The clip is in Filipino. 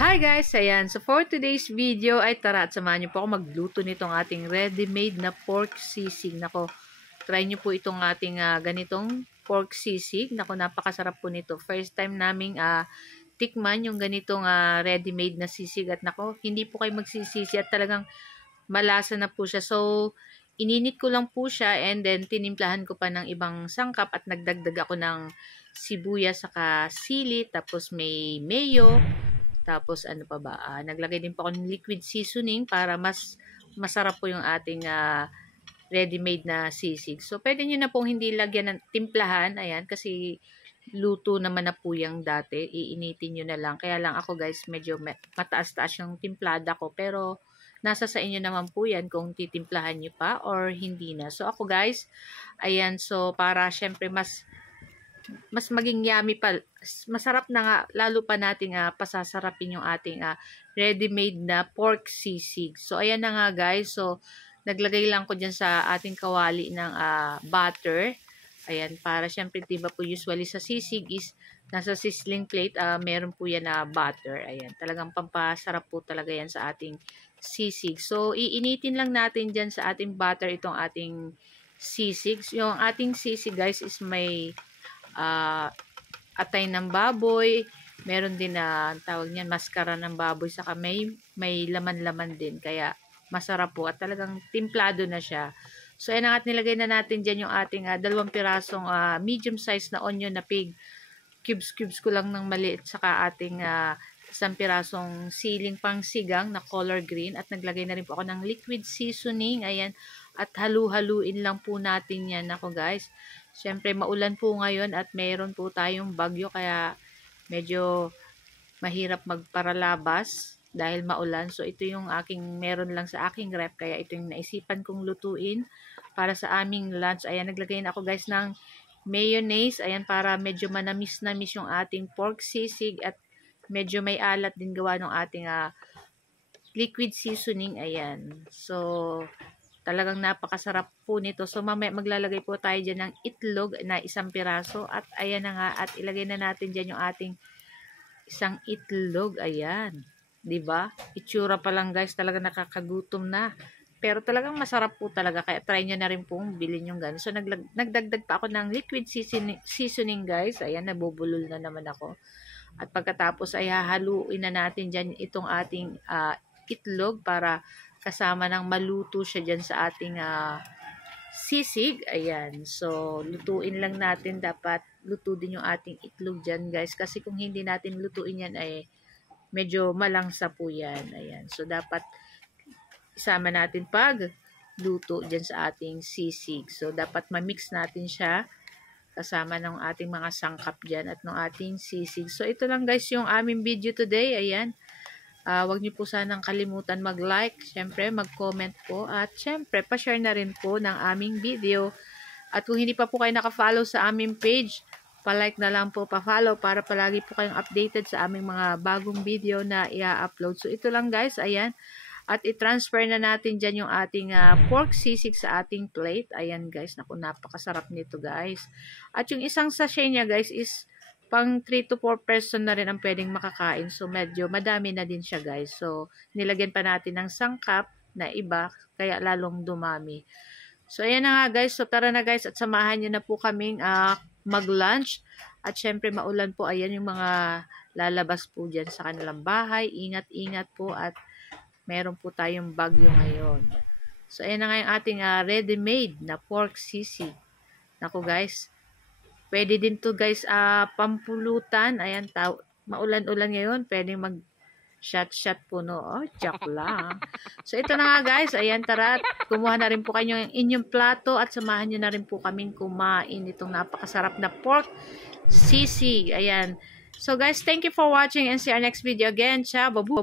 Hi guys! Ayan. So for today's video ay tara at samahan niyo po ako magluto nitong ating ready-made na pork sisig. Nako, try niyo po itong ating ganitong pork sisig. Nako, napakasarap po nito. First time naming tikman yung ganitong ready-made na sisig. At nako, hindi po kayo magsisisi at talagang malasa na po siya. So, ininit ko lang po siya and then tinimplahan ko pa ng ibang sangkap at nagdagdag ako ng sibuyas saka sili. Tapos may mayo. Tapos ano pa ba, naglagay din po ako ng liquid seasoning para mas masarap po yung ating ready-made na sisig. So, pwede nyo na pong hindi lagyan ng timplahan, ayan, kasi luto naman na po yung dati. Iinitin nyo na lang. Kaya lang ako guys, medyo mataas-taas yung timplada ko. Pero, nasa sa inyo naman po yan kung titimplahan nyo pa or hindi na. So, ako guys, ayan, so para syempre mas maging yummy pa, masarap na nga, lalo pa natin pasasarapin yung ating ready-made na pork sisig. So, ayan na nga guys. So, naglagay lang ko dyan sa ating kawali ng butter. Ayan, para syempre, diba po usually sa sisig is nasa sizzling plate, meron po yan na butter. Ayan, talagang pampasarap po talaga yan sa ating sisig. So, iinitin lang natin dyan sa ating butter itong ating sisig. Yung ating sisig guys is may atay ng baboy, meron din na tawag niyan maskara ng baboy, saka may laman-laman din, kaya masarap po at talagang timplado na siya. So ayan, at nilagay na natin dyan yung ating 2 pirasong medium size na onion na pig, cubes ko lang ng maliit, saka ating 1 pirasong siling pang sigang na color green, at naglagay na rin po ako ng liquid seasoning. Ayan, at halu-haluin lang po natin yan. Ako guys, syempre maulan po ngayon at meron po tayong bagyo, kaya medyo mahirap magparalabas dahil maulan. So ito yung aking meron lang sa aking rep, kaya ito yung naisipan kong lutuin para sa aming lunch. Ayan, naglagay na ako guys ng mayonnaise. Ayan, para medyo manamis-namis yung ating pork sisig at medyo may alat din gawa ng ating liquid seasoning. Ayan, so talagang napakasarap po nito. So, mamaya maglalagay po tayo dyan ng itlog na 1 piraso. At ayan na nga. At ilagay na natin dyan yung ating 1 itlog. Ayan. Diba? Itsura pa lang guys. Talagang nakakagutom na. Pero talagang masarap po talaga. Kaya try nyo na rin pong bilhin yung ganun. So, nagdagdag pa ako ng liquid seasoning guys. Ayan, nabubulol na naman ako. At pagkatapos ay hahaluin na natin dyan itong ating itlog para kasama ng maluto siya dyan sa ating sisig. Ayan. So, lutuin lang natin. Dapat luto din yung ating itlog dyan, guys. Kasi kung hindi natin lutuin yan, ay medyo malangsa po yan. Ayan. So, dapat isama natin pag luto dyan sa ating sisig. So, dapat ma-mix natin siya kasama ng ating mga sangkap dyan at ng ating sisig. So, ito lang guys yung aming video today. Ayan. Huwag niyo po sanang kalimutan mag-like, syempre mag-comment po, at syempre pa-share na rin po ng aming video. At kung hindi pa po kayo naka-follow sa aming page, pa-like na lang po, pa-follow para palagi po kayong updated sa aming mga bagong video na i-upload. So ito lang guys, ayan. At i-transfer na natin dyan yung ating pork sisig sa ating plate. Ayan guys, naku, napakasarap nito guys. At yung isang sachet niya guys is pang 3 to 4 person na rin ang pwedeng makakain. So, medyo madami na din siya, guys. So, nilagyan pa natin ng sangkap na iba, kaya lalong dumami. So, ayan na nga, guys. So, tara na, guys, at samahan nyo na po kaming mag-lunch. At syempre, maulan po. Ayan yung mga lalabas po dyan sa kanilang bahay. Ingat-ingat po at meron po tayong bagyo ngayon. So, ayan na nga yung ating ready-made na pork sisig. Naku, guys. Pwede din to guys, pampulutan. Ayan, maulan-ulan ngayon. Pwede mag-shot po, no? Oh, joke lang. So, ito na nga guys. Ayan, tara. Kumuha na rin po kayo ng inyong plato at samahan nyo na rin po kaming kumain itong napakasarap na pork sisig. Ayan. So, guys, thank you for watching and see our next video again. Ciao, babu.